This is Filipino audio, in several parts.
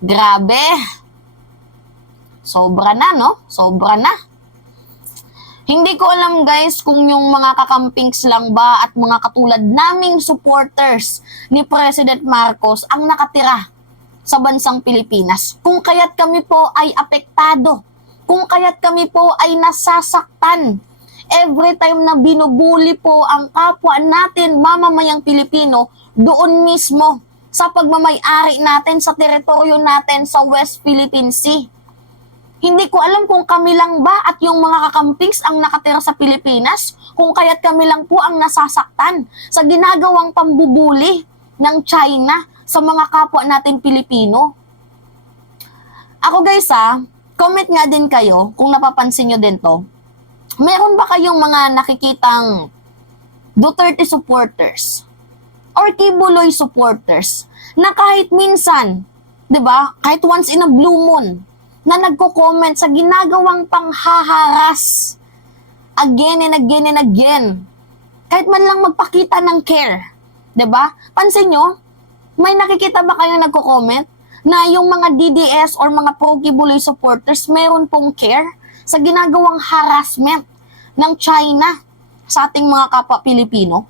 Grabe. Sobra na, no? Sobra na. Hindi ko alam guys kung yung mga kakampings lang ba at mga katulad naming supporters ni President Marcos ang nakatira sa bansang Pilipinas. Kung kaya't kami po ay apektado. Kung kaya't kami po ay nasasaktan. Every time na binubuli po ang kapwa natin, mamamayang Pilipino, doon mismo sa pagmamay-ari natin sa teritoryo natin sa West Philippine Sea. Hindi ko alam kung kami lang ba at yung mga kakampings ang nakatira sa Pilipinas, kung kaya't kami lang po ang nasasaktan sa ginagawang pambubuli ng China sa mga kapwa natin Pilipino. Ako guys comment nga din kayo kung napapansin nyo din to. Meron ba kayong mga nakikitang Duterte supporters or Kibuloy supporters na kahit minsan, 'di ba, kahit once in a blue moon, na nagko-comment sa ginagawang panghaharas again and again and again. Kahit man lang magpakita ng care. 'Di ba? Pansin nyo, may nakikita ba kayong nagko-comment na yung mga DDS or mga pro-Kibuloy supporters meron pong care sa ginagawang harassment ng China sa ating mga kapwa Pilipino?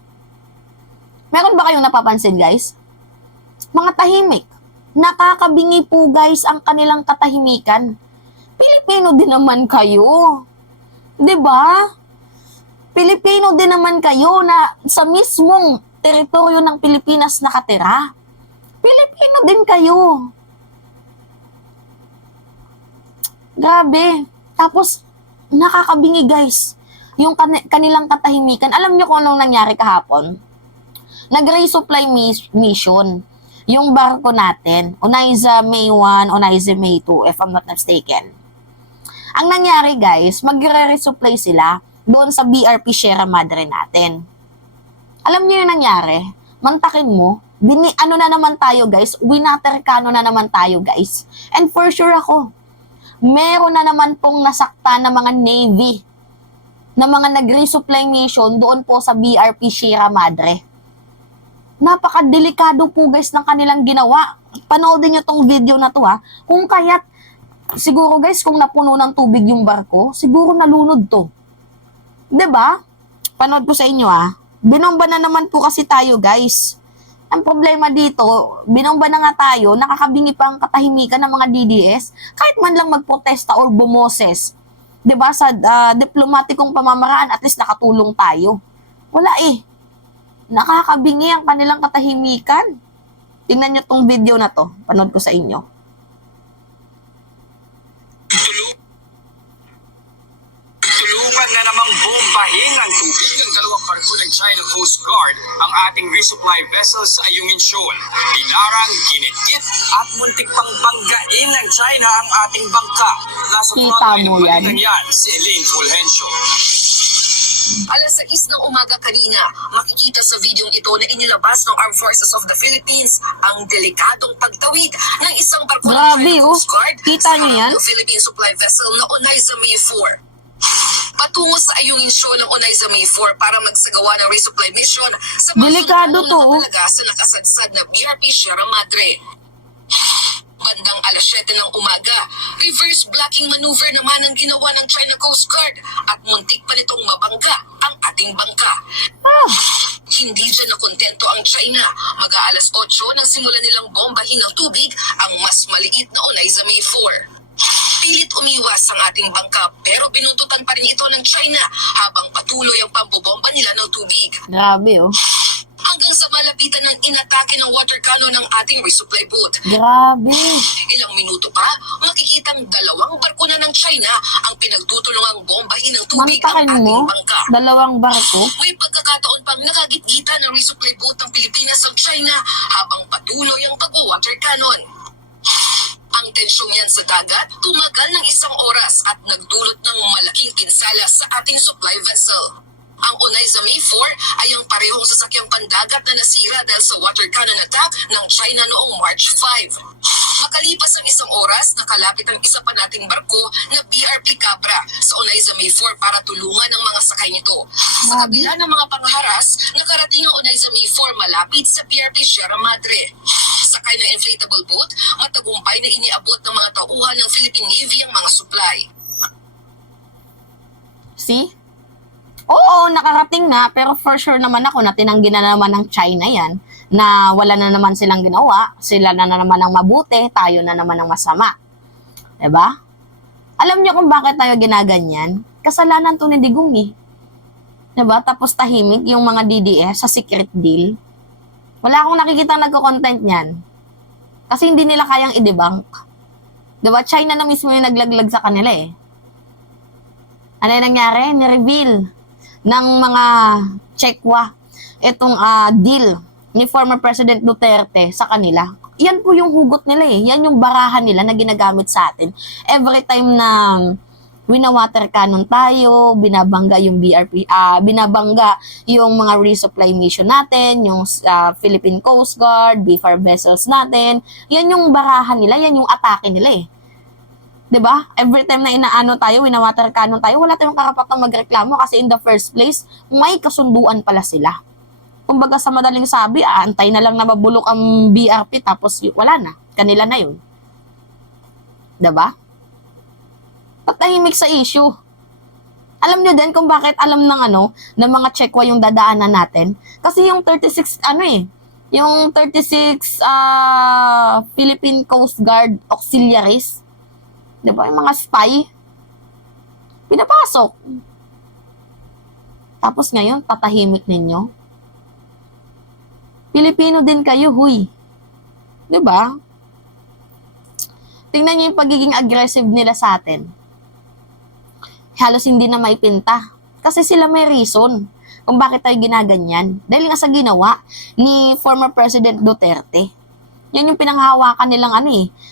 Meron ba kayong napapansin guys? Mga tahimik. Nakakabingi po guys ang kanilang katahimikan. Pilipino din naman kayo. 'Di ba? Pilipino din naman kayo na sa mismong teritoryo ng Pilipinas nakatira. Pilipino din kayo. Grabe. Tapos nakakabingi guys yung kanilang katahimikan. Alam niyo kung anong nangyari kahapon? Nag-resupply mission yung barko natin, Oneida May 1, Oneida May 2, if I'm not mistaken. Ang nangyari guys, magre-resupply sila doon sa BRP Sierra Madre natin. Alam niyo yung nangyari? Mantakin mo, ano na naman tayo guys, winaterkano na naman tayo guys. And for sure ako, meron na naman pong nasaktan na mga Navy, na mga nag-resupply mission doon po sa BRP Sierra Madre. Napakadelikado po guys ng kanilang ginawa. Panoodin nyo tong video na to Kung kaya't, siguro guys, kung napuno ng tubig yung barko, siguro nalunod to. 'Di ba? Panood ko sa inyo Binomba na naman po kasi tayo guys. Ang problema dito, binomba na nga tayo, nakakabingi pa ang katahimikan ng mga DDS, kahit man lang magprotesta or bumoses. 'Di ba? Sa diplomatikong pamamaraan, at least nakatulong tayo. Wala Nakakabingi ang kanilang katahimikan. Tingnan nyo tong video na to. Panood ko sa inyo. Tulungan na namang bombahin ng tubig ng dalawang barko ng China Coast Guard ang ating resupply vessels sa Ayungin Shoal. Dinarang, ginitgit at muntik pang banggain ng China ang ating bangka. Nasa Kita mo yan. Yan si Elaine Fulgencio. Alas 6 ng umaga kanina, makikita sa videong ito na inilabas ng Armed Forces of the Philippines ang delikadong pagtawid ng isang barko ng Grabe, China Coast Guard Kita niyo yan? ng Philippine supply vessel na Oneida May 4. Patungo sa Ayungin Shoal ng Oneida May 4 para magsagawa ng resupply mission sa Delikado to. nakatalaga sa nakasadsad na BRP Sierra Madre. Bandang alas 7 ng umaga, reverse blocking maneuver naman ang ginawa ng China Coast Guard at muntik pa nitong mabangga ang ating bangka. Hindi dyan nakontento ang China. Mag-aalas 8 nang simulan nilang bombahin ng tubig ang mas maliit na Oneida May 4. Pilit umiwas ang ating bangka pero binuntutan pa rin ito ng China habang patuloy ang pambobomba nila ng tubig. Grabe Hanggang sa malapitan ng inatake ng water cannon ng ating resupply boat. Grabe. Ilang minuto pa, makikitang dalawang barko na ng China ang pinagtutulungang bombahin ng tubig ang Mantakin ating mo, bangka. dalawang barko. May pagkakataon pang nakagitgita ng resupply boat ng Pilipinas sa China habang patuloy ang pag-water cannon. Ang tensyong yan sa dagat tumagal ng 1 oras at nagdulot ng malaking pinsala sa ating supply vessel. Ang Oneida May 4 ay ang parehong sasakyang pandagat na nasira dahil sa water cannon attack ng China noong March 5. Makalipas ang 1 oras, nakalapit ang isa pa nating barko na BRP Cabra sa Oneida May 4 para tulungan ang mga sakay nito. Sa kabila ng mga pangharas, nakarating ang Oneida May 4 malapit sa BRP Sierra Madre. pagsakay ng inflatable boat, matagumpay na iniabot ng mga tauhan ng Philippine Navy ang mga supply. See? Oo, nakarating na, pero for sure naman ako na tinanggi na naman ng China yan, na wala na naman silang ginawa, sila na naman ang mabuti, tayo na naman ang masama. Diba? Alam niyo kung bakit tayo ginaganyan? Kasalanan to ni Digong eh. Diba? Tapos tahimik yung mga DDS sa secret deal. Wala akong nakikita nagko-content niyan. Kasi hindi nila kayang i-debunk. Diba? China na mismo yung naglaglag sa kanila eh. Ano yung nangyari? Ni-reveal ng mga Chekwa itong deal ni former President Duterte sa kanila. Yan po yung hugot nila eh. Yan yung barahan nila na ginagamit sa atin. Every time na wina-water cannon tayo, binabangga yung BRP, binabangga yung mga resupply mission natin, yung Philippine Coast Guard, BFAR vessels natin. Yan yung barahan nila, yan yung atake nila eh. 'Di ba? Every time na inaano tayo, wina-water cannon tayo, wala tayong karapatang magreklamo kasi in the first place, may kasunduan pala sila. Kumbaga sa madaling sabi, antay na lang na mabulok ang BRP tapos wala na, kanila na 'yun. 'Di ba? Patahimik sa issue. Alam nyo din kung bakit alam ng mga Chekwa yung dadaanan natin? Kasi yung 36 yung 36 Philippine Coast Guard auxiliaries, 'di ba, yung mga spy, pinapasok. Tapos ngayon, tatahimik ninyo. Pilipino din kayo, huy. 'Di ba? Tingnan niyo yung pagiging aggressive nila sa atin. Halos hindi na maipinta. Kasi sila may reason kung bakit tayo ginaganyan. Dahil nga sa ginawa ni former President Duterte. Yan yung pinanghahawakan nilang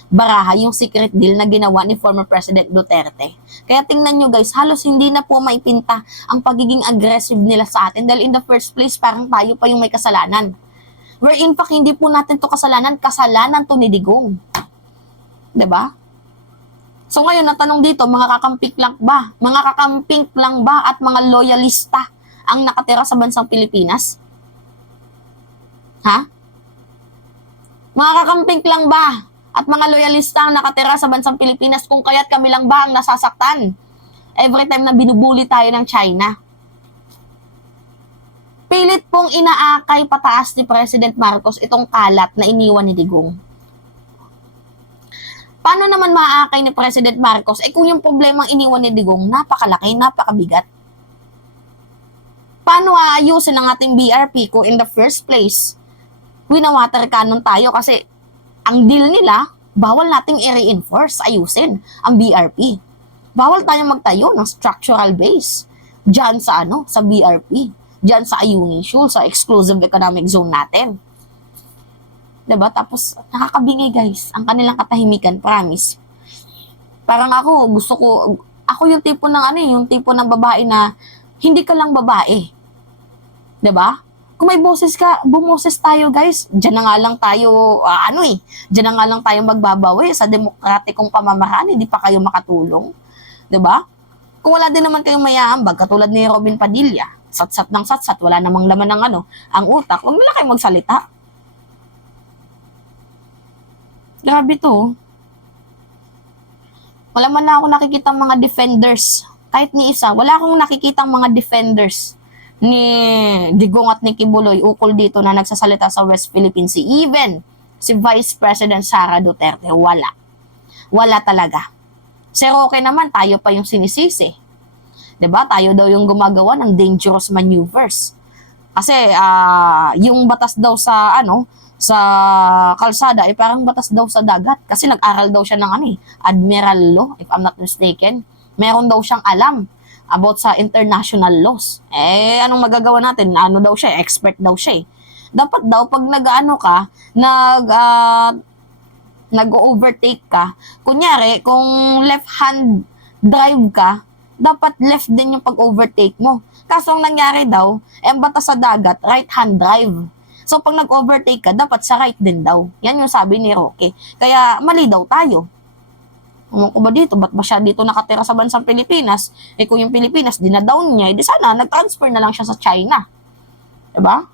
baraha, yung secret deal na ginawa ni former President Duterte. Kaya tingnan nyo guys, halos hindi na po maipinta ang pagiging aggressive nila sa atin dahil in the first place, parang tayo pa yung may kasalanan. Where in fact, hindi po natin to kasalanan to ni Digong. 'Di ba? So ngayon, natanong dito, mga kakamping lang ba at mga loyalista ang nakatira sa bansang Pilipinas? Ha? Mga kakamping lang ba at mga loyalista ang nakatira sa bansang Pilipinas kung kaya't kami lang ba ang nasasaktan every time na binubuli tayo ng China? Pilit pong inaakay pataas ni President Marcos itong kalat na iniwan ni Digong. Paano naman maaakay ni President Marcos kung yung problemang iniwan ni Digong napakalaki, napakabigat? Paano aayusin ang ating BRP kung in the first place wina-water cannon tayo kasi ang deal nila, bawal nating i-reinforce, ayusin ang BRP. Bawal tayong magtayo ng structural base dyan sa sa BRP, dyan sa Ayungin Shoal, sa exclusive economic zone natin. Diba? Tapos, nakakabingay guys, ang kanilang katahimikan, promise. Parang ako yung tipo ng yung tipo ng babae na hindi ka lang babae. Diba? Kung may boses ka, bumoses tayo guys. Diyan na nga lang tayo, diyan na nga lang tayo magbabawi sa demokratikong pamamaraan, hindi pa kayo makatulong. 'Di ba? Kung wala din naman kayong mayaambag, katulad ni Robin Padilla, satsat ng satsat, wala namang laman ng ang utak, huwag na kayo magsalita. Grabe to. Wala man na ako nakikita mga defenders. Kahit ni isa, wala akong nakikita mga defenders ni Digong at ni Kibuloy ukol dito na nagsasalita sa West Philippine Sea. Even si Vice President Sara Duterte, wala. Wala talaga. Sir, okay naman, tayo pa yung sinisisi. 'Di ba? Tayo daw yung gumagawa ng dangerous maneuvers. Kasi yung batas daw sa sa kalsada parang batas daw sa dagat kasi nag-aral daw siya ng Admiral Law, if I'm not mistaken. Meron daw siyang alam about sa international laws. Anong magagawa natin? Daw siya, expert daw siya. Dapat daw pag nag-overtake ka, kunyari, kung left-hand drive ka, dapat left din yung pag-overtake mo. Kaso ang nangyari daw, ang batas sa dagat, right-hand drive. So pag nag-overtake ka, dapat sa right din daw. Yan yung sabi ni Roque. Kaya mali daw tayo. Ko ba dito? Ba't ba siya dito nakatira sa bansang Pilipinas? Kung yung Pilipinas, dinadown niya, di sana, nag-transfer na lang siya sa China. Diba?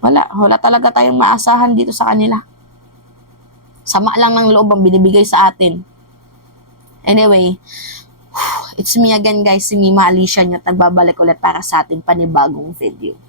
Wala talaga tayong maasahan dito sa kanila. Sama lang ng loob ang binibigay sa atin. Anyway, it's me again guys, si Mima Alicia at nagbabalik ulit para sa ating panibagong video.